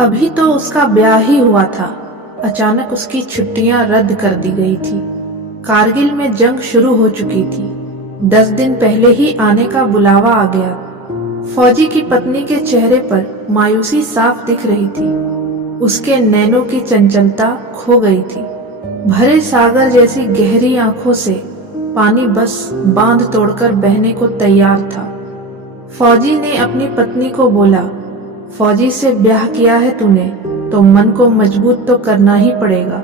अभी तो उसका ब्याह ही हुआ था। अचानक उसकी छुट्टियां रद्द कर दी गई थी। कारगिल में जंग शुरू हो चुकी थी। 10 दिन पहले ही आने का बुलावा आ गया। फौजी की पत्नी के चेहरे पर मायूसी साफ दिख रही थी। उसके नैनों की चंचलता खो गई थी। भरे सागर जैसी गहरी आंखों से पानी बस बांध तोड़कर बहने को तैयार था। फौजी ने अपनी पत्नी को बोला, फौजी से ब्याह किया है तूने तो मन को मजबूत तो करना ही पड़ेगा।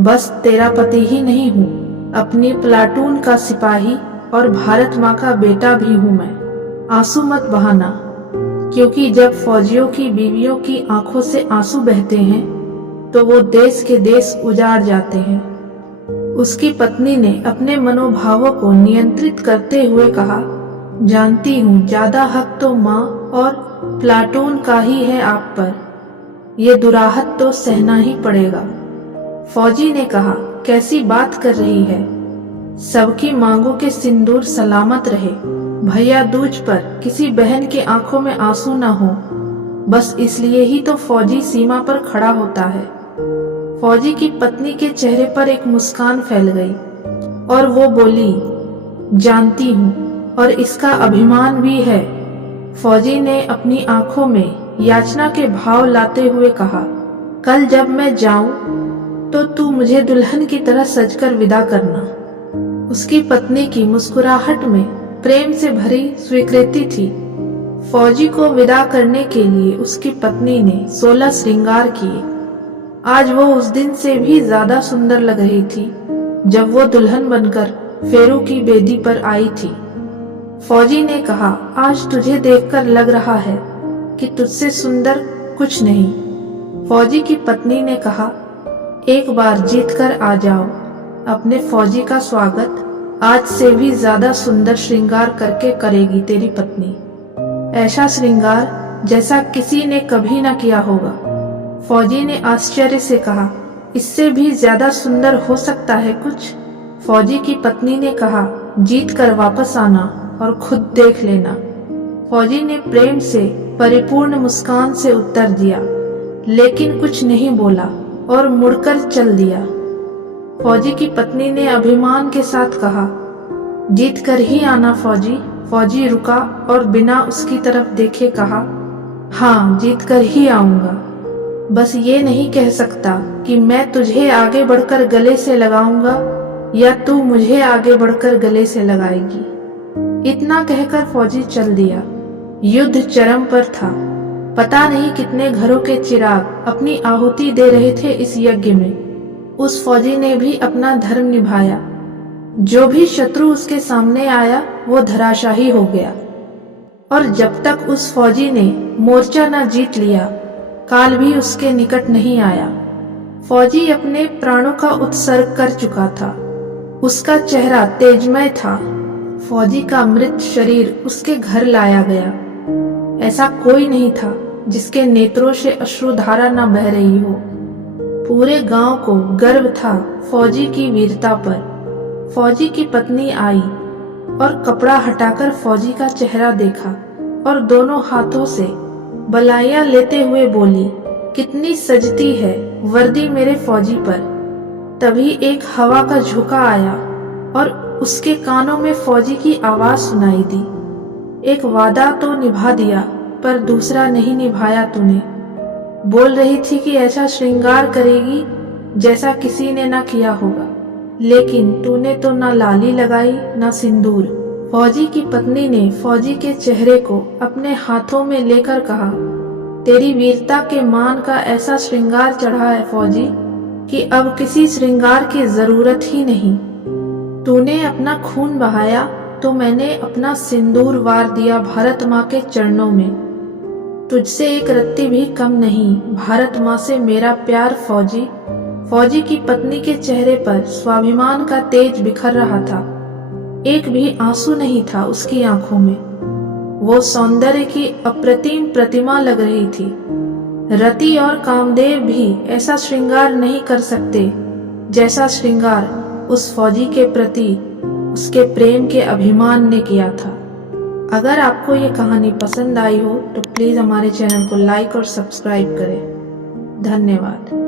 बस तेरा पति ही नहीं हूँ, अपनी प्लाटून का सिपाही और भारत माँ का बेटा भी हूँ मैं। आंसू मत बहाना, क्योंकि जब फौजियों की बीवियों की आंखों से आंसू बहते हैं तो वो देश के देश उजाड़ जाते हैं। उसकी पत्नी ने अपने मनोभावों को नियंत्रित करते हुए कहा, जानती हूँ ज्यादा हक तो माँ और प्लाटून का ही है आप पर। ये दुराहत तो सहना ही पड़ेगा। फौजी ने कहा, कैसी बात कर रही है? सबकी मांगों के सिंदूर सलामत रहे। भैया दूज पर किसी बहन की आंखों में आंसू न हो, बस इसलिए ही तो फौजी सीमा पर खड़ा होता है। फौजी की पत्नी के चेहरे पर एक मुस्कान फैल गई और वो बोली, जानती हूँ और इसका अभिमान भी है। फौजी ने अपनी आंखों में याचना के भाव लाते हुए कहा, कल जब मैं जाऊं तो तू मुझे दुल्हन की तरह सजकर विदा करना। उसकी पत्नी की मुस्कुराहट में प्रेम से भरी स्वीकृति थी। फौजी को विदा करने के लिए उसकी पत्नी ने 16 श्रृंगार किए। आज वो उस दिन से भी ज्यादा सुंदर लग रही थी जब वो दुल्हन बनकर फेरू की बेदी पर आई थी। फौजी ने कहा, आज तुझे देखकर लग रहा है कि तुझसे सुंदर कुछ नहीं। फौजी की पत्नी ने कहा, एक बार जीत कर आ जाओ। अपने फौजी का स्वागत आज से भी ज्यादा सुंदर श्रृंगार करके करेगी तेरी पत्नी। ऐसा श्रृंगार जैसा किसी ने कभी न किया होगा। फौजी ने आश्चर्य से कहा, इससे भी ज्यादा सुंदर हो सकता है कुछ? फौजी की पत्नी ने कहा, जीत कर वापस आना और खुद देख लेना। फौजी ने प्रेम से परिपूर्ण मुस्कान से उत्तर दिया, लेकिन कुछ नहीं बोला और मुड़कर चल दिया। फौजी की पत्नी ने अभिमान के साथ कहा, जीत कर ही आना फौजी। फौजी रुका और बिना उसकी तरफ देखे कहा, हाँ जीत कर ही आऊंगा। बस ये नहीं कह सकता कि मैं तुझे आगे बढ़कर गले से लगाऊंगा या तू मुझे आगे बढ़कर गले से लगाएगी। इतना कहकर फौजी चल दिया। युद्ध चरम पर था। पता नहीं कितने घरों के चिराग अपनी आहुति दे रहे थे इस यज्ञ में। उस फौजी ने भी अपना धर्म निभाया। जो भी शत्रु उसके सामने आया वो धराशाही हो गया। और जब तक उस फौजी ने मोर्चा न जीत लिया, काल भी उसके निकट नहीं आया। फौजी अपने प्राणों का उत्सर्ग कर चुका था। उसका चेहरा तेजमय था। फौजी का मृत शरीर उसके घर लाया गया। ऐसा कोई नहीं था जिसके नेत्रों से अश्रुधारा न बह रही हो। पूरे गांव को गर्व था फौजी की वीरता पर। फौजी की पत्नी आई और कपड़ा हटाकर फौजी का चेहरा देखा और दोनों हाथों से बलाइयां लेते हुए बोली, कितनी सजती है वर्दी मेरे फौजी पर। तभी एक हवा का झोंका आया और उसके कानों में फौजी की आवाज सुनाई दी, एक वादा तो निभा दिया पर दूसरा नहीं निभाया तूने। बोल रही थी कि ऐसा श्रृंगार करेगी जैसा किसी ने ना किया होगा, लेकिन तूने तो ना लाली लगाई ना सिंदूर। फौजी की पत्नी ने फौजी के चेहरे को अपने हाथों में लेकर कहा, तेरी वीरता के मान का ऐसा श्रृंगार चढ़ा है फौजी कि अब किसी श्रृंगार की जरूरत ही नहीं। तूने अपना खून बहाया तो मैंने अपना सिंदूर वार दिया भारत माँ के चरणों में। तुझसे एक रत्ती भी कम नहीं भारत माँ से मेरा प्यार फौजी। फौजी की पत्नी के चेहरे पर स्वाभिमान का तेज बिखर रहा था। एक भी आंसू नहीं था उसकी आंखों में। वो सौंदर्य की अप्रतिम प्रतिमा लग रही थी। रति और कामदेव भी ऐसा श्रृंगार नहीं कर सकते जैसा श्रृंगार उस फौजी के प्रति उसके प्रेम के अभिमान ने किया था। अगर आपको ये कहानी पसंद आई हो तो प्लीज़ हमारे चैनल को लाइक और सब्सक्राइब करें। धन्यवाद।